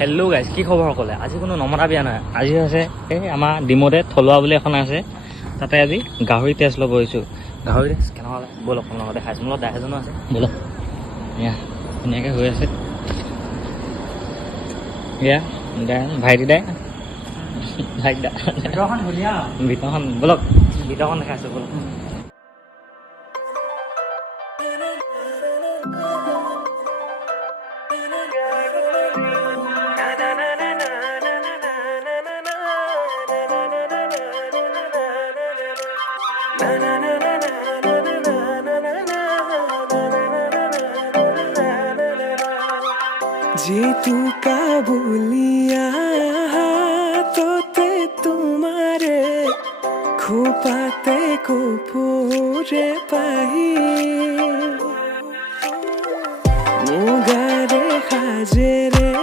Hello' guys, কি খবৰ সকলে? আজি কোনো নমতা বিয়া নহয়, আজি হৈছে এই আমাৰ ডিমতে থলুৱা বুলি এখন আছে, তাতে আজি গাহৰি তেজ ল'ব আহিছোঁ। গাহৰি তেজ কেনেকুৱা লাগে ব'লক, আপোনাৰ লগত দেখাইছোঁ। মোৰ লগত দাই এজনো আছে, ব'লক। এয়া ধুনীয়াকৈ হৈ আছে, এয়া দাই, ভাইটি দাই, ভাইটি দা, ভিতৰখন ধুনীয়া, ভিতৰখন ব'লক, ভিতৰখন দেখাইছোঁ ব'লক। जीतू काबुलिया तोते तुम्हारे खोपाते को पूरे पाही मुगारे खाजे रे